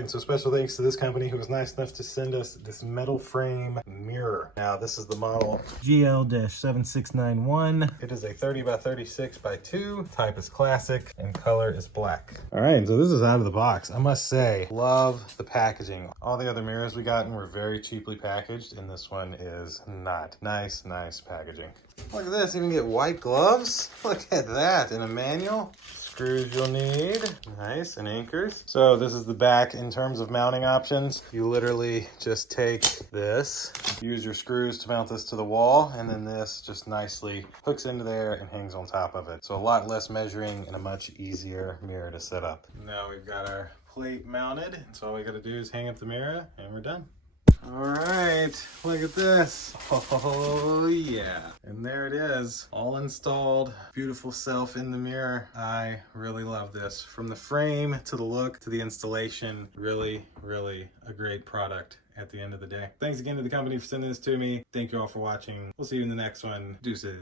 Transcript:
right, so special thanks to this company who was nice enough to send us this metal frame mirror. Now, this is the model GL-7691. It is a 30 by 36 by 2. Type is classic, and color is black. All right, so this is out of the box. I must say, love the packaging. All the other mirrors we gotten were very cheaply packaged, and this one is not. Nice, nice packaging. Look at this, you even get white gloves. Look at that, and a manual. Screws you'll need, nice, and anchors. So this is the back in terms of mounting options. You literally just take this, use your screws to mount this to the wall, and then this just nicely hooks into there and hangs on top of it. So a lot less measuring and a much easier mirror to set up. Now we've got our plate mounted, so all we gotta do is hang up the mirror and we're done. All right, look at this. Oh yeah. And there it is, all installed, beautiful self in the mirror. I really love this. From the frame to the look to the installation, really, really a great product at the end of the day. Thanks again to the company for sending this to me. Thank you all for watching. We'll see you in the next one. Deuces.